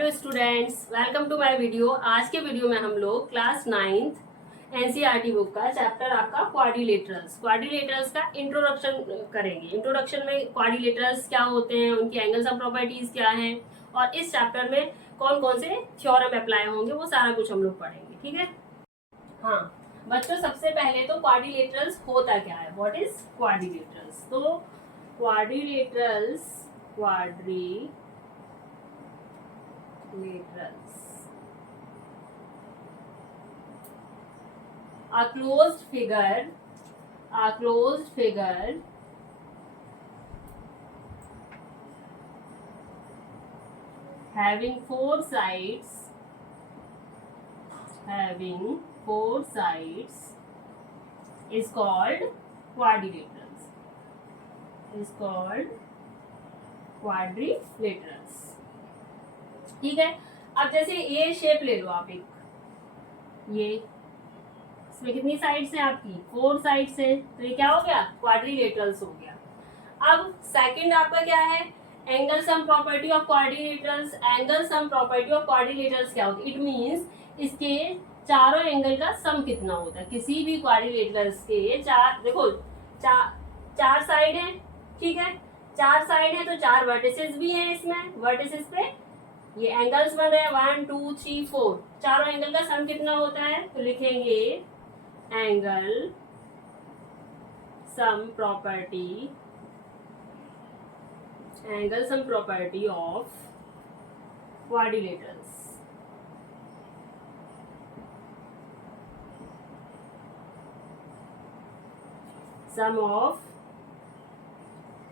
Hello students, welcome to my video. आज के video में हम लोग क्लास 9th एनसीईआरटी बुक का चैप्टर आपका क्वाड्रिलेटरल्स का इंट्रोडक्शन करेंगे। इंट्रोडक्शन में क्वाड्रिलेटरल्स क्या होते हैं, उनकी एंगल्स ऑफ प्रॉपर्टीज क्या हैं और इस चैप्टर में कौन कौन से थ्योरम अप्लाई होंगे वो सारा कुछ हम लोग पढ़ेंगे। ठीक है। हाँ बच्चों, सबसे पहले तो क्वाड्रिलेटरल्स होता क्या है, व्हाट इज क्वाड्रिलेटरल्स। तो quadrilaterals a closed figure having four sides is called quadrilaterals। ठीक है। अब जैसे ये शेप ले लो आप, एक ये, इसमें कितनी साइड्स हैं आपकी, 4 साइड्स हैं, तो ये क्या हो गया, क्वाड्रिलेटरल्स हो गया। अब सेकंड आपका क्या है, angle sum property of quadrilaterals. Angle sum property of quadrilaterals क्या होगी, इट मींस इसके चारों एंगल का सम कितना होता है। किसी भी क्वाड्रिलेटरल्स के चार साइड है, ठीक है, 4 साइड है तो 4 वर्टिसेस भी हैं। इसमें वर्टिसेस पे ये एंगल्स बन रहे हैं 1 2 3 4, चारों एंगल का सम कितना होता है, तो लिखेंगे angle sum property of quadrilaterals. Sum of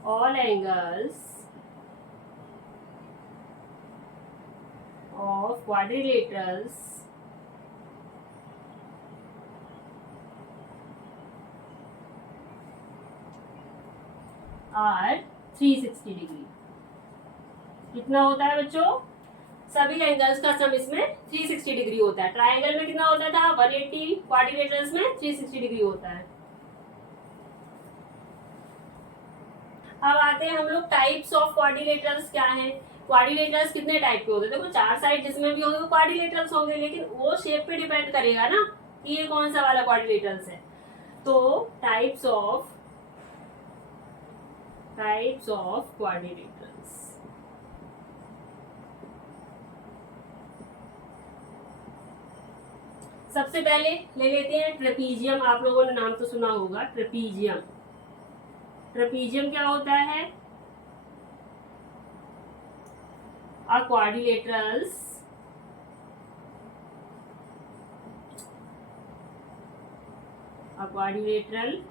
all angles of quadrilaterals are 360 degree. कितना होता है बच्चों, सभी एंगल्स का सम इसमें 360 डिग्री होता है। ट्रायंगल में कितना होता था 180, क्वाड्रिलेटरल्स में 360 डिग्री होता है। अब आते हैं हम लोग टाइप्स ऑफ क्वाड्रिलेटरल्स क्या हैं। क्वाड्रिलेटरल्स कितने टाइप के होते हैं, देखो 4 साइड जिसमें भी होंगे वो क्वाड्रिलेटरल्स होंगे, लेकिन वो शेप पे डिपेंड करेगा ना कि ये कौन सा वाला क्वाड्रिलेटरल्स है। तो टाइप्स ऑफ क्वाड्रिलेटरल्स, सबसे पहले ले लेते हैं ट्रेपीजियम। आप लोगों ने नाम तो सुना होगा ट्रेपीजियम। ट्रेपीजियम क्या होता है, a quadrilateral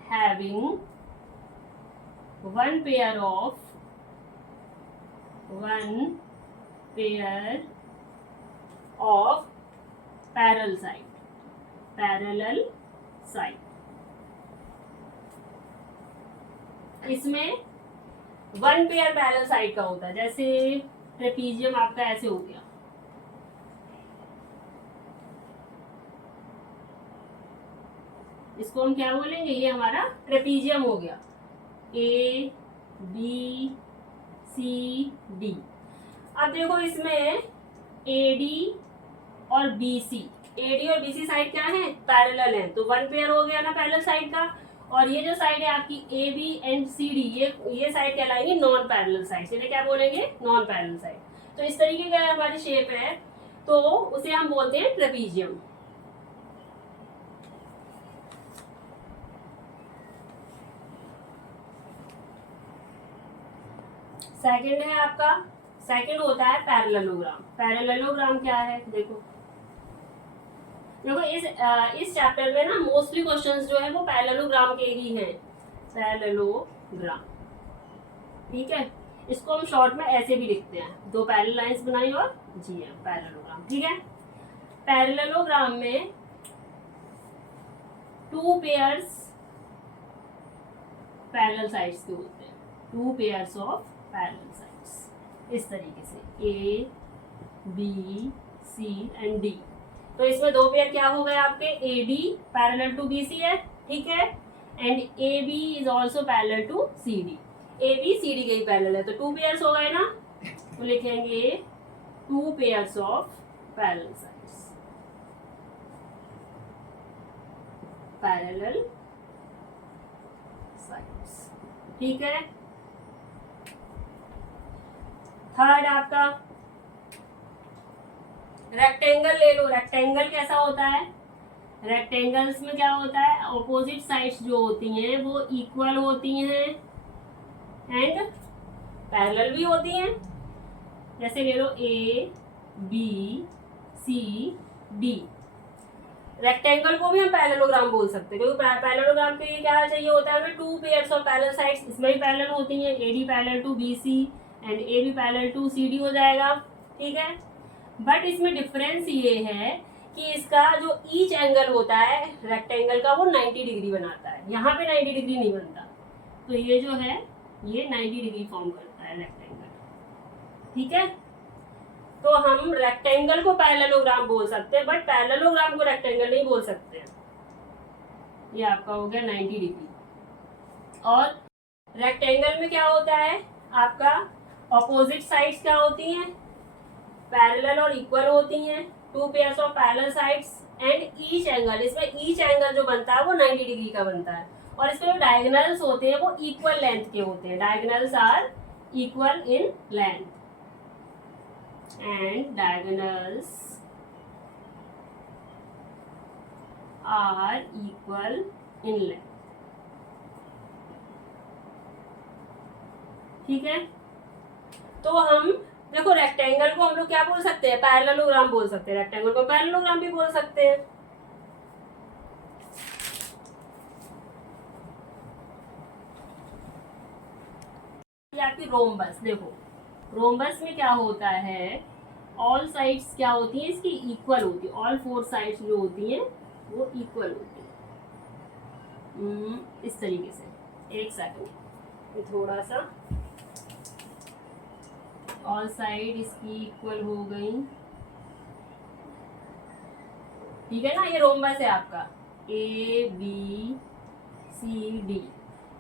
having one pair of parallel side। इसमें 1 पेयर पैरेलल साइड का होता है। जैसे ट्रेपीजियम आपका ऐसे हो गया, इसको हम क्या बोलेंगे, ये हमारा ट्रेपीजियम हो गया, A B C D। अब देखो इसमें AD और BC साइड क्या है, पैरेलल है, तो 1 पेयर हो गया ना पैरेलल साइड का। और ये जो साइड है आपकी AB एंड CD, ये साइड कहलाएंगी नॉन पैरेलल साइड। इन्हें क्या बोलेंगे, नॉन पैरेलल साइड। तो इस तरीके का हमारी शेप है, तो उसे हम बोलते हैं ट्रेपीजियम। सेकंड है आपका, सेकंड होता है पैरेललोग्राम। पैरेललोग्राम क्या है, देखो इस चैप्टर में ना मोस्टली क्वेश्चंस जो है वो पैरेललोग्राम के ही हैं। पैरेललोग्राम, ठीक है, इसको हम शॉर्ट में ऐसे भी लिखते हैं, 2 पैरेलल लाइंस बनाई और GM, पैरेललोग्राम। ठीक है। पैरेललोग्राम में 2 पेयर्स पैरेलल साइड्स के होते हैं, 2 पेयर्स ऑफ पैरेलल साइड्स, इस तरीके से A B C and D। तो इसमें 2 पेयर क्या हो गए आपके, AD पैरेलल टू BC है, ठीक है, and AB is also parallel to CD। AB CD के ही पैरेलल है, तो 2 पेयर्स हो गए ना, तो लिखेंगे 2 pairs of parallel sides. Parallel sides. ठीक है। थर्ड आपका रेक्टेंगल ले लो। रेक्टेंगल कैसा होता है? रेक्टेंगल्स में क्या होता है? ऑपोजिट साइड्स जो होती हैं वो इक्वल होती हैं एंड पैरेलल भी होती हैं। जैसे ले लो A B C D. Rectangle को भी हम पैरेललोग्राम बोल सकते हैं, क्योंकि पैरेललोग्राम के लिए क्या चाहिए होता है हमें? 2 पेयर्स ऑफ पैरेलल साइड्स। इसमें भी पैरेलल होती हैं, A D parallel to B C and A B parallel to C D हो जाएगा। ठीक है। बट इसमें डिफरेंस ये है कि इसका जो ईच एंगल होता है रेक्टेंगल का वो 90 डिग्री बनाता है, यहाँ पे 90 डिग्री नहीं बनता। तो ये जो है ये 90 डिग्री फॉर्म करता है रेक्टेंगल। ठीक है। तो हम रेक्टेंगल को पैरेललोग्राम बोल सकते हैं, बट पैरेललोग्राम को रेक्टेंगल नहीं बोल सकते हैं। ये आपका हो गया 90 डिग्री। और रेक्टेंगल में क्या होता है आपका? ऑपोजिट साइड्स क्या होती हैं? पैरेलल और इक्वल होती हैं। 2 pairs of parallel sides and each angle. इसमें ईच एंगल जो बनता है वो 90 डिग्री का बनता है। और इसमें जो डायगोनल्स होते हैं वो इक्वल लेंथ के होते हैं। Diagonals are equal in length and diagonals are equal in length. ठीक है। तो हम देखो रेक्टेंगल को हम लोग क्या बोल सकते हैं? पैरेललोग्राम बोल सकते हैं। रेक्टेंगल को पैरेललोग्राम भी बोल सकते हैं। ये आपकी रोम्बस। देखो रोम्बस में क्या होता है? ऑल साइड्स क्या होती हैं इसकी? इक्वल होती है। ऑल 4 साइड्स जो होती हैं वो इक्वल होती है। इस तरीके से। एक सेकंड, थोड़ा सा। ऑल साइड इसकी इक्वल हो गई। ठीक है ना। ये रोम्बस है आपका ए बी सी डी।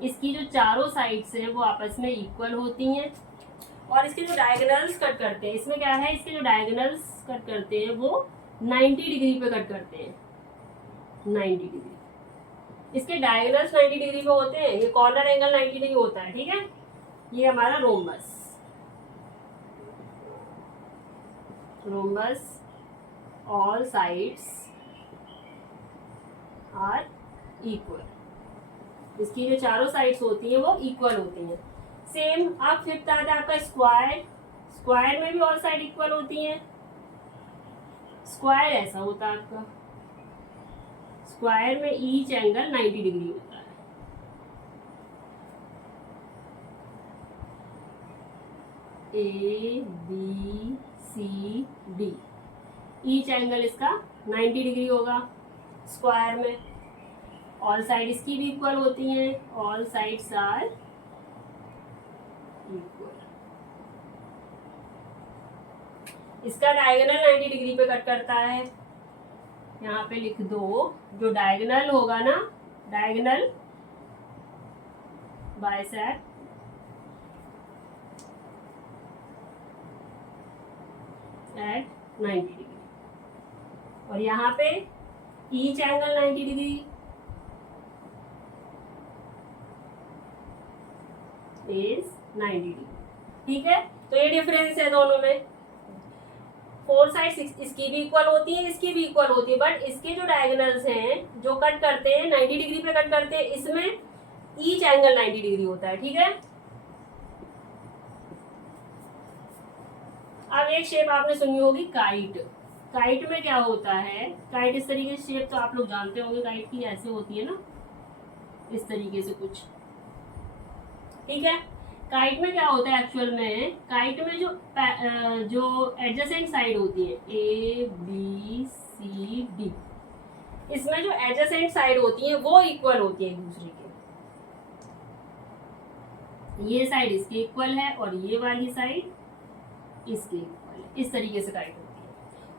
इसकी जो चारों साइड्स हैं वो आपस में इक्वल होती हैं। और इसके जो डायगोनल्स कट करते हैं, इसमें क्या है? इसके जो डायगोनल्स कट करते हैं वो 90 डिग्री पे कट करते हैं। 90 डिग्री। इसके डायगोनल्स 90 डिग्री पे होते हैं। ये कॉर्नर एंगल 90 डिग्री होता है। ठीक है। ये हमारा rhombus. Rhombus all sides are equal. इसकी जो चारों साइड्स होती हैं वो इक्वल होती हैं। सेम अब फिफ्थ आता है आपका स्क्वायर। स्क्वायर में भी ऑल साइड इक्वल होती हैं। स्क्वायर ऐसा होता है आपका। स्क्वायर में ईच एंगल 90 डिग्री होता है। A B C D. Each angle इसका 90 डिग्री होगा स्क्वायर में। ऑल साइड इसकी भी इक्वल होती हैं। All sides are equal. इसका डायगोनल 90 डिग्री पे कट करता है। यहाँ पे लिख दो, जो डायगोनल होगा ना, डायगोनल बाइसेक्ट एट 90 डिग्री। और यहाँ पे each angle 90 degree is 90 degree. ठीक है। तो ये डिफरेंस है दोनों में। 4 साइड्स इसकी भी इक्वल होती है, इसकी भी इक्वल होती है, बट इसके जो डायगोनल्स हैं जो कट करते हैं 90 डिग्री पे कट करते हैं, इसमें ईच एंगल 90 डिग्री होता है। ठीक है। अब एक शेप आपने सुनी होगी काइट। काइट में क्या होता है? काइट इस तरीके से शेप तो आप लोग जानते होंगे। काइट की ऐसे होती है ना, इस तरीके से कुछ। ठीक है। काइट में क्या होता है एक्चुअल में? काइट में जो एडजेसेंट साइड होती है ए बी सी डी, इसमें जो एडजेसेंट साइड होती है वो इक्वल होती है एक दूसरे के। ये साइड इसके इक्वल है और ये वाली साइड इसके इक्वल है। इस तरीके से काइट होती है।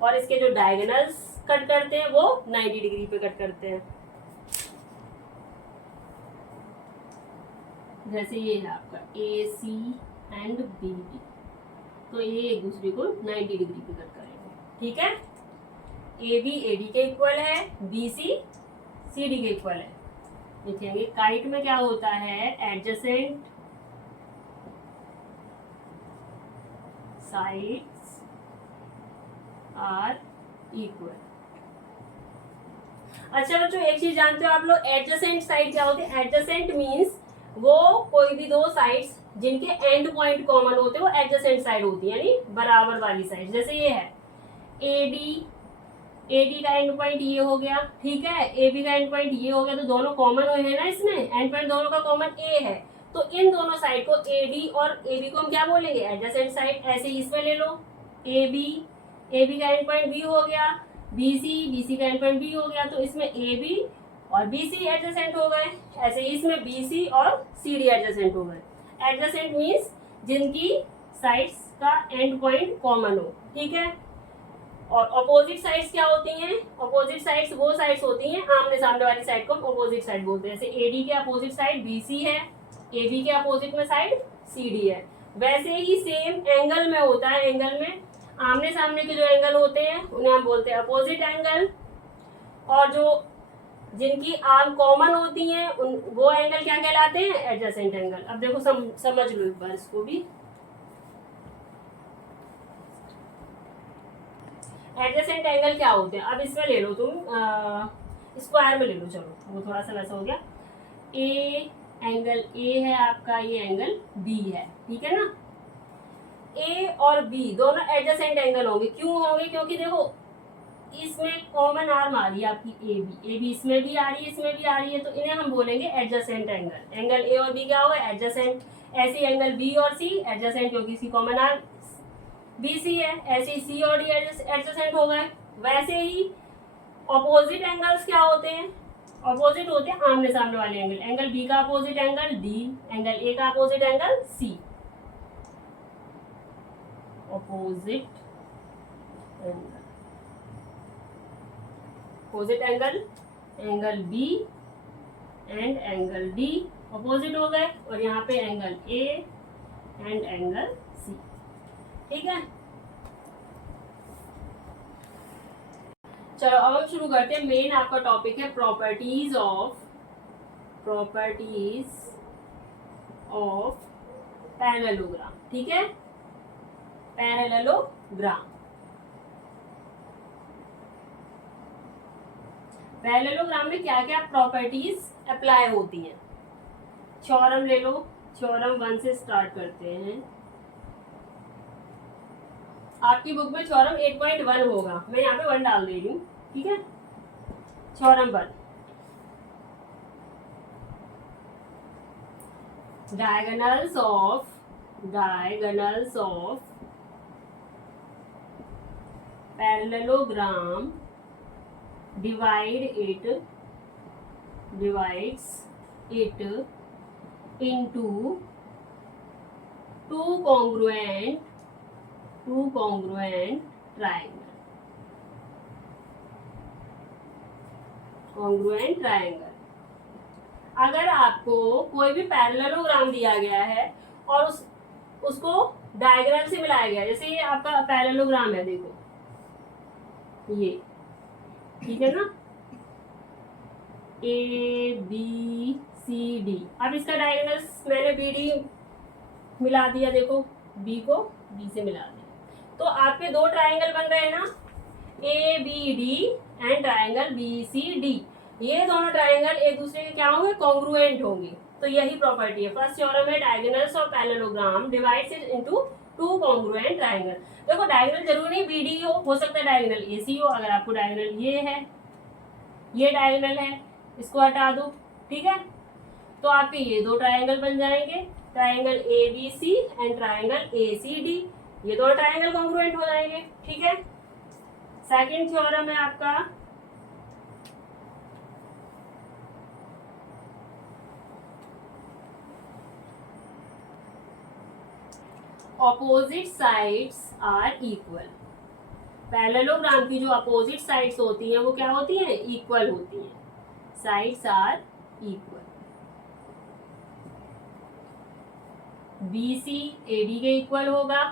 और इसके जो डायगोनल्स कट करते हैं वो 90 डिग्री पे कट करते हैं। जैसे ये है आपका ए सी एंड बी डी। तो ये एक दूसरे को 90 डिग्री पे कट करेंगे। ठीक है, ए बी ए डी के इक्वल है, बी सी सी डी के इक्वल है। लिखेंगे काइट में क्या होता है, एडजेसेंट साइड्स आर इक्वल। अच्छा बच्चों, एक चीज जानते हो आप लोग, एडजेसेंट साइड क्या होती है? एडजेसेंट मीन्स वो कोई भी दो साइड्स जिनके एंड पॉइंट कॉमन होते हैं वो एडजेसेंट साइड होती है, यानी बराबर वाली साइड। जैसे ये है ए डी का एंड पॉइंट ये हो गया, ठीक है, ए बी का एंड पॉइंट ये हो गया, तो दोनों कॉमन हुए हैं ना, इसमें एंड पॉइंट दोनों का कॉमन ए है, तो इन दोनों साइड को ए डी और ए बी को हम क्या बोलेंगे? Adjacent side. ऐसे ही इसमें ले लो, ए बी का एंड पॉइंट बी हो गया, बी सी का एंड पॉइंट बी हो गया, तो इसमें ए बी और बी सी एडजेसेंट हो गए। ऐसे ही इसमें बी सी और सी डी एडजेसेंट हो गए। एडजेसेंट मीन्स जिनकी साइड्स का एंड पॉइंट कॉमन हो, ठीक है। और अपोजिट साइड्स क्या होती हैं? अपोजिट साइड्स वो साइड्स होती हैं, आमने सामने वाली साइड को अपोजिट साइड बोलते हैं। जैसे एडी के अपोजिट साइड बीसी है, एबी के अपोजिट में साइड सीडी है। वैसे ही सेम एंगल में होता है, एंगल में आमने सामने के जो एंगल होते हैं उन्हें हम बोलते हैं अपोजिट एंगल, और जो जिनकी आर्म कॉमन होती हैं उन वो एंगल क्या कहलाते हैं? Adjacent angle. अब देखो समझ लो एक बार इसको भी। एडजेसेंट एंगल क्या होते हैं? अब इसमें ले लो तुम स्क्वायर में ले लो, चलो वो थोड़ा सा वैसा हो गया। ए एंगल ए है आपका, ये एंगल बी है, ठीक है ना। ए और बी दोनों एडजेसेंट एंगल होंगे। क्यों होंगे? क्योंकि देखो इसमें कॉमन आर्म आ रही है आपकी ए बी इसमें भी आ रही है, इसमें भी आ रही है, तो इन्हें हम बोलेंगे एडजेसेंट एंगल। एंगल ए और बी क्या होगा? एडजेसेंट। ऐसे एंगल बी और सी एडजेसेंट, क्योंकि सी कॉमन आर्म बी सी है। ऐसे ही सी और डी एडजेसेंट हो गए। वैसे ही ऑपोजिट एंगल्स क्या होते हैं? ऑपोजिट होते हैं आमने सामने वाले एंगल। एंगल बी का opposite angle D, angle A का opposite angle C. Opposite angle, opposite angle, angle B and angle D opposite हो गए, और यहाँ पे angle A and angle C, ठीक है। चलो अब हम शुरू करते हैं। मेन आपका टॉपिक है प्रॉपर्टीज ऑफ पैरेललोग्राम, ठीक है। पैरेललोग्राम में क्या क्या प्रॉपर्टीज अप्लाई होती हैं? थ्योरम ले लो, थ्योरम 1 से स्टार्ट करते हैं। आपकी बुक में थ्योरम 8.1 होगा, मैं यहाँ पे 1 डाल दे रही हूँ, ठीक है। Theorem 1, diagonals of parallelogram divides it into two congruent triangle। अगर आपको कोई भी पैरेललोग्राम दिया गया है और उसको डायग्राम से मिलाया गया, जैसे ये आपका पैरेललोग्राम है, देखो ये, ठीक है ना, ए बी सी डी। अब इसका डायगोनल्स मैंने बी डी मिला दिया, देखो बी को बी से मिला दिया, तो आपके दो ट्रायंगल बन रहे हैं ना, A B D and triangle B C D. ये दोनों ट्रायंगल एक दूसरे के क्या होंगे? कॉन्ग्रुएंट होंगे। तो यही प्रॉपर्टी है। फर्स्ट थ्योरम है diagonals of parallelogram divides it into two congruent triangle. देखो डायगोनल जरूरी नहीं बी डी हो सकता है डायगोनल ए सी हो। अगर आपको डायगोनल ये है, ये डायगोनल है, इसको हटा दो, ठीक है, तो आपके ये दो ट्रायंगल बन जाएंगे, triangle A B C and triangle A C D. ये दो ट्रायंगल कॉन्ग्रुएंट हो जाएंगे, ठीक है। सेकंड थ्योरम है आपका opposite sides are equal. Parallelogram की जो अपोजिट साइड्स होती हैं वो क्या होती हैं? इक्वल होती हैं। Sides are equal. B C A D के इक्वल होगा,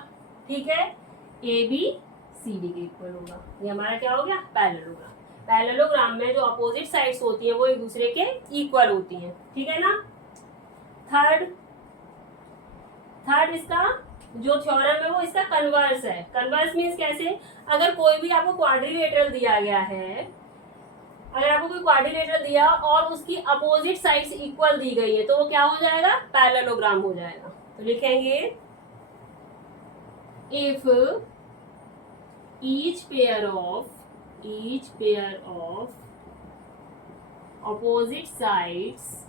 ठीक है, ए बी सी डी के इक्वल होगा। ये हमारा क्या हो गया, पैरेललोग्राम। पैरेललोग्राम में जो अपोजिट साइड्स होती हैं वो एक दूसरे के इक्वल होती हैं, ठीक है ना। थर्ड इसका जो थ्योरम है वो इसका कन्वर्स है। कन्वर्स मीन्स कैसे, अगर कोई भी आपको क्वाड्रिलेटरल दिया गया है, अगर आपको कोई क्वाड्रिलेटरल दिया और उसकी अपोजिट साइड्स इक्वल दी गई है तो वो क्या हो जाएगा, पैरेललोग्राम हो जाएगा। तो लिखेंगे if each pair of opposite sides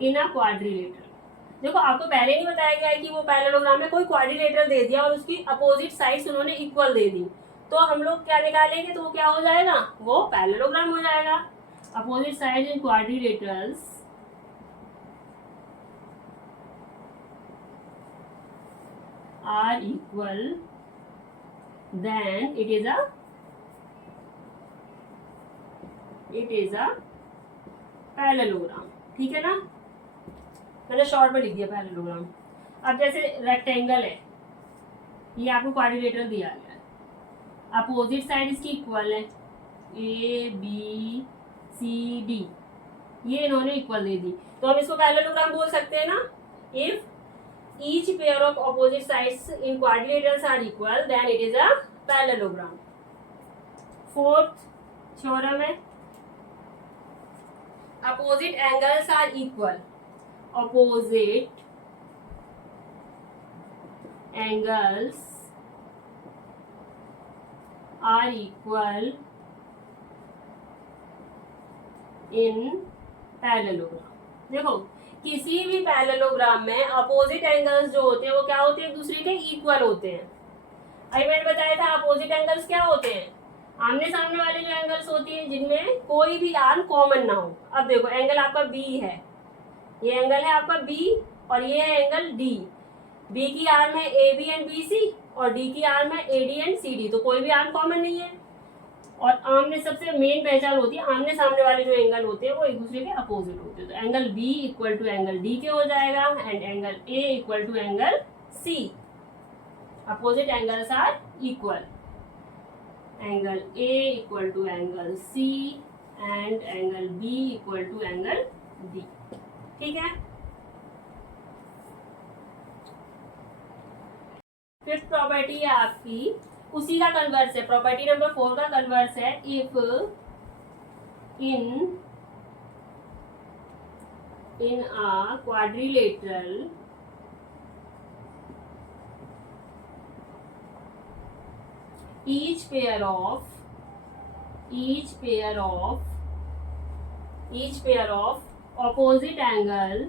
in a quadrilateral। देखो आपको पहले नहीं बताया गया है कि वो पैरेललोग्राम में कोई क्वाड्रिलेटरल दे दिया और उसकी अपोजिट साइड्स उन्होंने इक्वल दे दी, तो हम लोग क्या निकालेंगे, तो वो क्या हो जाएगा, वो पैरेललोग्राम हो जाएगा। Opposite sides in quadrilaterals are equal, then it is a parallelogram. ठीक है ना, मैंने शॉर्ट में लिख दिया पैरेललोग्राम। अब जैसे रेक्टेंगल है, ये आपको क्वाड्रिलेटरल दिया गया है, अपोजिट साइड इसकी इक्वल है, ए बी सी डी, ये इन्होंने इक्वल दे दी, तो हम इसको पैरेललोग्राम बोल सकते हैं ना। If each pair of opposite sides in quadrilaterals are equal, then it is a parallelogram। Fourth theorem है, opposite angles are equal, opposite angles are equal in parallelogram। देखो किसी भी पैरेललोग्राम में अपोजिट एंगल्स जो होते हैं वो क्या होते हैं, एक दूसरे के इक्वल होते हैं। अभी मैंने बताया था अपोजिट एंगल्स क्या होते हैं, आमने सामने वाले जो एंगल्स होती हैं जिनमें कोई भी आर्म कॉमन ना हो। अब देखो एंगल आपका बी है, ये एंगल है आपका बी और ये है एंगल डी। बी की आर्म है A B and B C और डी की आर्म है A D and C D, तो कोई भी आर्म कॉमन नहीं है। और आमने सबसे मेन पहचान होती है, आमने सामने वाले जो एंगल होते हैं वो एक दूसरे के अपोजिट होते हैं। तो angle B equal to angle D के हो जाएगा and angle A equal to angle C. Opposite angles are equal, angle A equal to angle C and angle B equal to angle D. ठीक है, fifth property है आपकी, उसी का converse है, प्रॉपर्टी नंबर 4 का कन्वर्स है। If in a quadrilateral each pair of opposite angles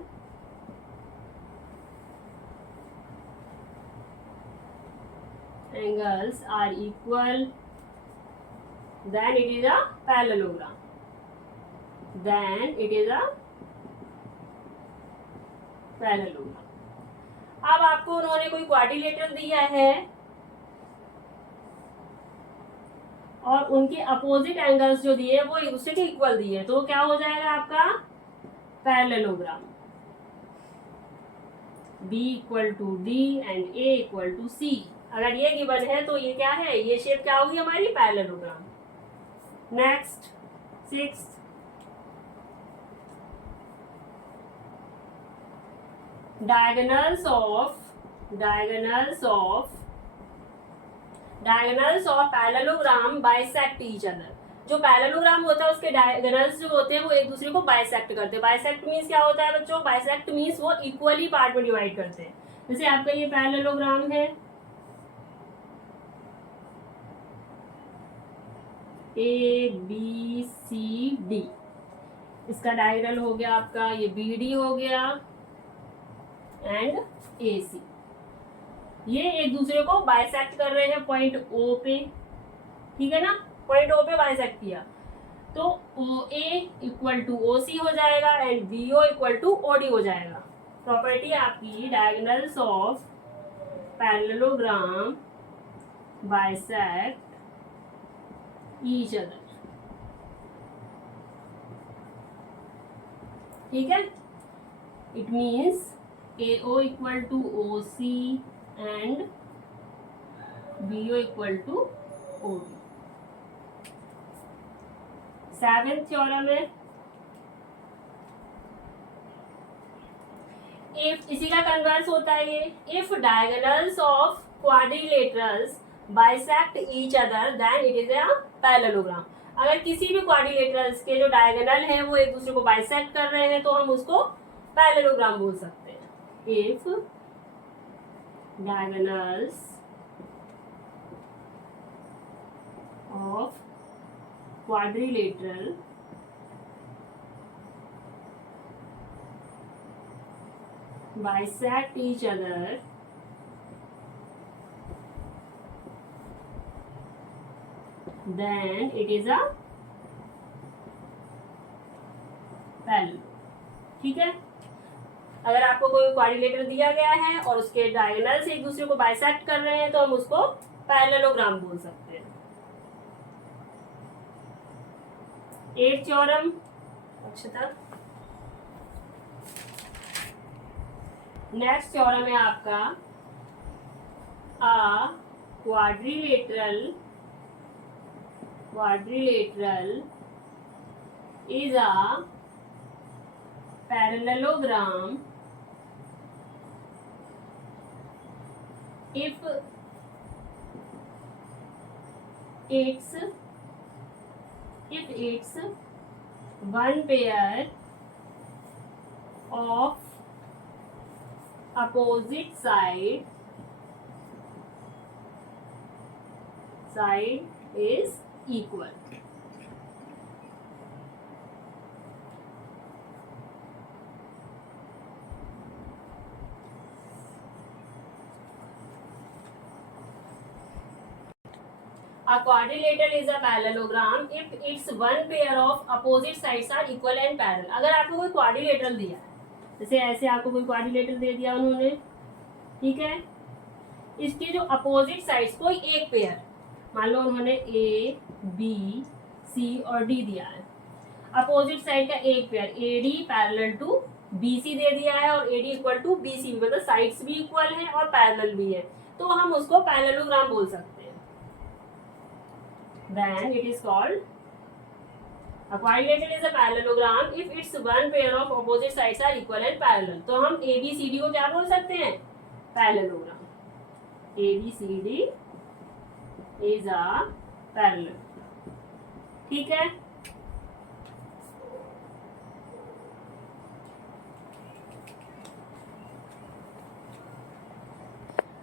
are equal, then it is a parallelogram। अब आपको उन्होंने कोई क्वाड्रिलेटरल दिया है और उनके अपोजिट एंगल्स जो दिए वो एक दूसरे के इक्वल दिए, तो क्या हो जाएगा आपका parallelogram. B equal to D and A equal to C. अगर ये गिवन है तो ये क्या है, ये शेप क्या होगी हमारी, parallelogram. Next sixth, diagonals of parallelogram bisect each other. जो पैरेललोग्राम होता है उसके डायगोनल्स जो होते हैं वो एक दूसरे को बाइसेक्ट करते हैं। बाइसेक्ट मीन्स क्या होता है बच्चों, बाइसेक्ट मीन्स वो इक्वली पार्ट में डिवाइड करते हैं। जैसे आपका ये पैरेललोग्राम है, ए बी सी डी, इसका डायगोनल हो गया आपका ये बी डी हो गया एंड ए सी। ये एक दूसरे को बाइसेक्ट कर रहे हैं पॉइंट ओ पे, ठीक है ना, पॉइंट ओ पे बाइसेक्ट किया तो ओ ए इक्वल टू ओ सी हो जाएगा and B O equal to O D हो जाएगा। प्रॉपर्टी आपकी diagonals of parallelogram bisect each other. ठीक है, it means AO equal to OC and BO equal to OD। Seventh theorem है, if, इसी का कन्वर्स होता है ये, if diagonals of quadrilaterals bisect each other then it is a parallelogram. अगर किसी भी क्वाड्रिलेटरल्स के जो डायगोनल हैं वो एक दूसरे को बाइसेक्ट कर रहे हैं तो हम उसको पैरेललोग्राम बोल सकते हैं। If diagonals of quadrilateral bisect each other then it is a parallel. ठीक है, अगर आपको कोई क्वाड्रिलेटरल दिया गया है और उसके डायगोनल्स एक दूसरे को बाइसेक्ट कर रहे हैं तो हम उसको पैरेललोग्राम बोल सकते हैं। एट थ्योरम, अक्षता, नेक्स्ट थ्योरम है आपका a quadrilateral is a parallelogram if it's one pair of opposite side is equal। A quadrilateral is a parallelogram if its one pair of opposite sides are equal and parallel। अगर आपको कोई quadrilateral दिया है, जैसे ऐसे आपको कोई quadrilateral दे दिया उन्होंने, ठीक है, इसके जो अपोजिट साइड्स कोई एक पेयर, मान लो उन्होंने A, B, C और D दिया है, अपोजिट साइड का एक pair AD parallel to BC दे दिया है और AD इक्वल टू BC, मतलब साइड्स भी इक्वल है और पैरेलल भी है, तो हम उसको पैरेललोग्राम बोल सकते हैं। Then it is called a quadrilateral is a parallelogram if its one pair of opposite sides are equal and parallel। तो हम ABCD को क्या बोल सकते हैं? Parallelogram. ABCD is a parallel। ठीक है,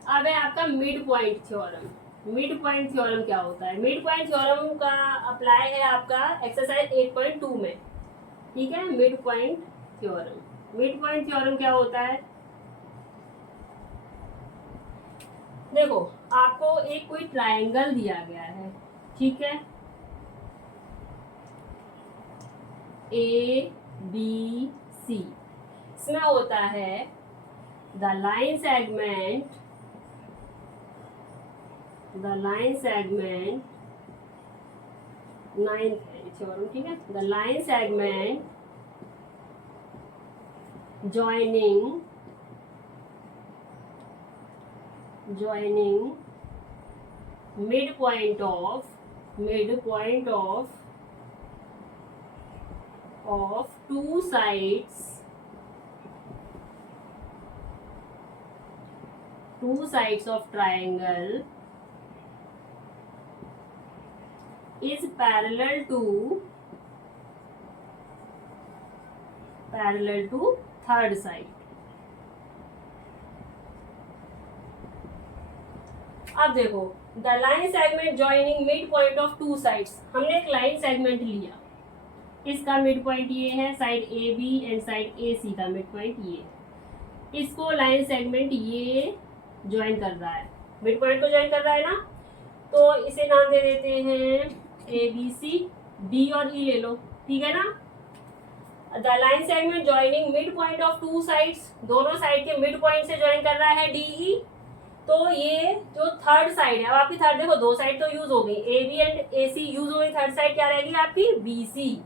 अब है आपका mid point theorem. Mid point theorem क्या होता है? मिड पॉइंट थ्योरम का अप्लाई है आपका एक्सरसाइज 8.2 में, ठीक है। मिड पॉइंट थ्योरम क्या होता है? देखो, आपको एक कोई ट्रायंगल दिया गया है, ठीक है, A B C, इसमें होता है the line segment ninth theorem, ठीक है, the line segment joining midpoint of two sides of triangle is parallel to third side। अब देखो, the line segment joining mid point of two sides, हमने एक line segment लिया, इसका mid point ये है, side A B and side A C का mid point ये, इसको लाइन सेगमेंट ये ज्वाइन कर रहा है, मिड पॉइंट को ज्वाइन कर रहा है ना, तो इसे नाम दे देते हैं ए बी सी, डी और ई ले लो, ठीक है ना। The line segment joining mid point of two sides, दोनों साइड के मिड पॉइंट से ज्वाइन कर रहा है डी ई, तो ये जो थर्ड साइड है, अब आपकी थर्ड देखो, दो साइड तो यूज हो गई, A B and A C use हो गई, थर्ड साइड क्या रहेगी आपकी? B C.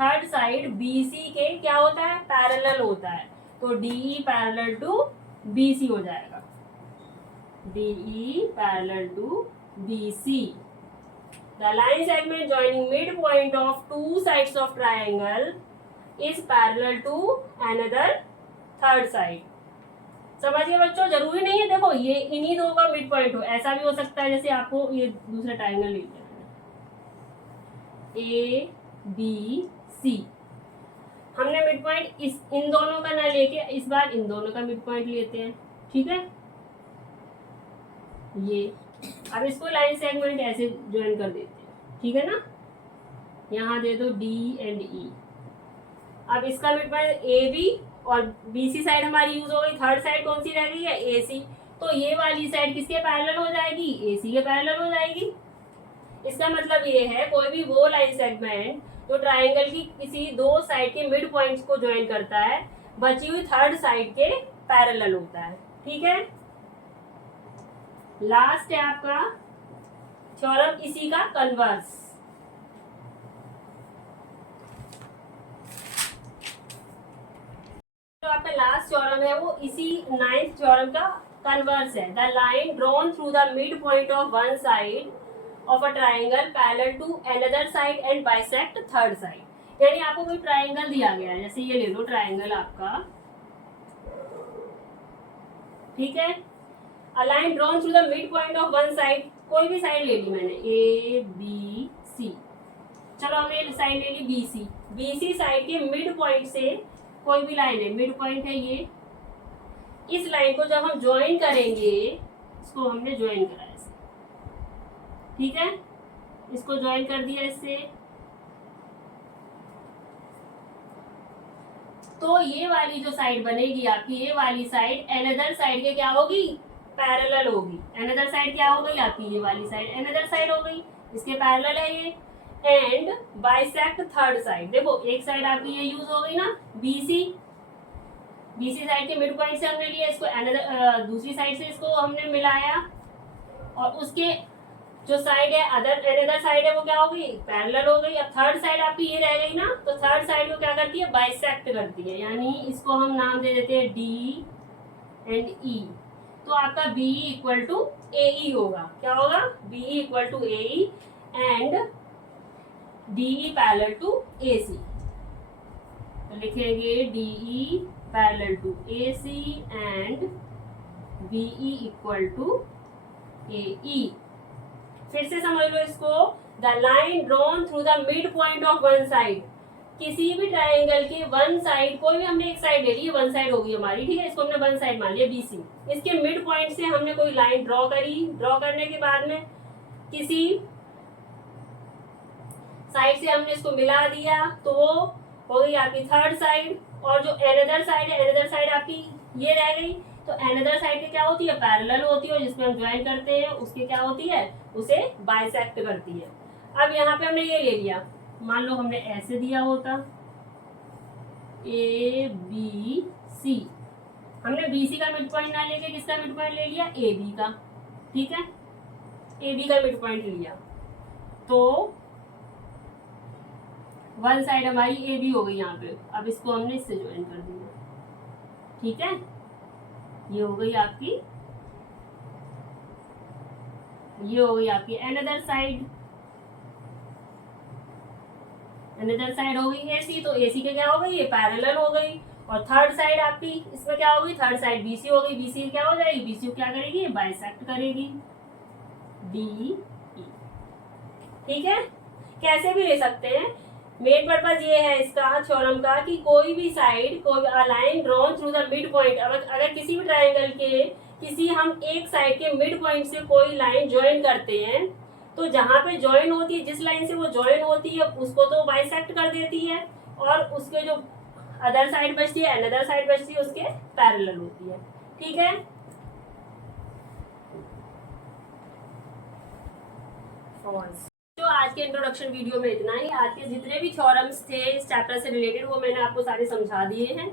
Third side B C के क्या होता है? पैरेलल होता है, तो DE पैरेलल टू BC हो जाएगा, DE parallel to BC। The line segment joining midpoint of two sides of triangle is parallel to another third side। समझिए बच्चों, जरूरी नहीं है देखो ये इन्हीं दो का मिड पॉइंट हो, ऐसा भी हो सकता है जैसे आपको ये दूसरा ट्राइंगल ले लिया ABC, हमने मिड पॉइंट इस इन दोनों का ना लेके इस बार इन दोनों का मिड पॉइंट लेते हैं, ठीक है। ये अब इसको लाइन सेगमेंट ऐसे ज्वाइन कर देते हैं, ठीक है ना। यहाँ दे दो D एंड E। अब इसका मिड पॉइंट AB और BC साइड हमारी यूज हो गई, थर्ड साइड कौन सी रह गई है AC। तो ये वाली साइड किसके पैरेलल हो जाएगी, AC के पैरेलल हो जाएगी। इसका मतलब ये है कोई भी वो लाइन सेगमेंट जो ट्राइंगल की किसी दो साइड के मिड पॉइंट्स को ज्वाइन करता है, बची हुई थर्ड साइड के पैरेलल होता है, ठीक है। लास्ट है आपका थ्योरम इसी का कन्वर्स। तो आपका लास्ट थ्योरम है वो इसी 9th थ्योरम का कन्वर्स है। The line drawn through the mid point of one side of a triangle parallel to another side and bisect third side. यानी आपको कोई ट्राइंगल दिया गया है, जैसे ये ले लो ट्राइंगल आपका, ठीक है। A line drawn through the mid point of one side, कोई भी साइड ले ली मैंने ABC, चलो हमने साइड ले ली BC। BC साइड के मिड पॉइंट से कोई भी लाइन है, मिड पॉइंट है ये, इस लाइन को जब हम ज्वाइन करेंगे, इसको हमने ज्वाइन करा ऐसे, ठीक है, इसको ज्वाइन कर दिया इससे, तो ये वाली जो साइड बनेगी आपकी, ये वाली साइड अनदर साइड के क्या होगी, पैरेलल होगी। अनदर साइड क्या हो गई आपकी, ये वाली साइड अनदर साइड हो गई, इसके पैरेलल है ये। एंड बाइसेक्ट थर्ड साइड, देखो एक साइड आपकी ये यूज हो गई ना BC साइड के मिड पॉइंट से हमने लिया इसको, अनदर दूसरी साइड से इसको हमने मिलाया, और उसके जो साइड है अनदर साइड है वो क्या हो गई, पैरेलल हो गई। अब थर्ड साइड आपकी ये रह गई ना, तो थर्ड साइड को क्या करती है, बाइसेक्ट करती है, यानी इसको हम नाम दे देते हैं D एंड E। तो आपका BE इक्वल टू AE होगा, क्या होगा, BE equal to AE and DE parallel to AC। तो लिखेंगे DE parallel to AC and BE equal to AE। फिर से समझ लो इसको, the line drawn through the mid point of one side, किसी भी ट्राइंगल के वन साइड, कोई भी हमने एक साइड ले ली, वन साइड होगी हमारी, ठीक है, इसको हमने वन साइड मान लिया BC। इसके मिड पॉइंट से हमने कोई लाइन ड्रॉ करी, ड्रॉ करने के बाद में किसी साइड से हमने इसको मिला दिया, तो वो हो गई आपकी थर्ड साइड। और जो अनदर साइड है, अनदर साइड आपकी ये रह गई, तो अनदर साइड की क्या होती है, पैरेलल होती है, जिसमें हम ज्वाइन करते हैं उसकी क्या होती है, उसे बाइसेक्ट करती है। अब यहाँ पे हमने ये ले लिया, मान लो हमने ऐसे दिया होता ABC, हमने BC का मिड पॉइंट ना लेके किसका मिड पॉइंट ले लिया, AB का, ठीक है, AB का मिड पॉइंट लिया, तो वन साइड हमारी AB हो गई यहाँ पे। अब इसको हमने इससे ज्वाइन कर दिया, ठीक है, ये हो गई आपकी, ये हो गई आपकी अनदर साइड, अनदर साइड हो गई AC, तो AC के क्या हो गई, ये पैरेलल हो गई। और थर्ड साइड आपकी इसमें क्या होगी, थर्ड साइड BC हो गई, BC क्या हो जाएगी, BC को क्या करेगी, बाइसेक्ट करेगी, DE, ठीक है। कैसे भी ले सकते हैं, मेन पर्पज ये है इसका थ्योरम का कि कोई भी साइड, कोई line drawn through the mid point, अगर किसी भी ट्राइंगल के किसी हम एक साइड के मिड पॉइंट से कोई लाइन ज्वाइन करते हैं, तो जहां पे ज्वाइन होती है, जिस लाइन से वो ज्वाइन होती है उसको तो बाइसेक्ट कर देती है, और उसके जो अदर साइड बचती है, अनदर साइड बचती है, उसके पैरेलल होती है, ठीक है। तो आज के इंट्रोडक्शन वीडियो में इतना ही। आज के जितने भी थ्योरम्स थे इस चैप्टर से रिलेटेड वो मैंने आपको सारे समझा दिए हैं,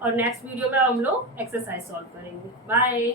और नेक्स्ट वीडियो में हम लोग एक्सरसाइज सॉल्व करेंगे। बाय।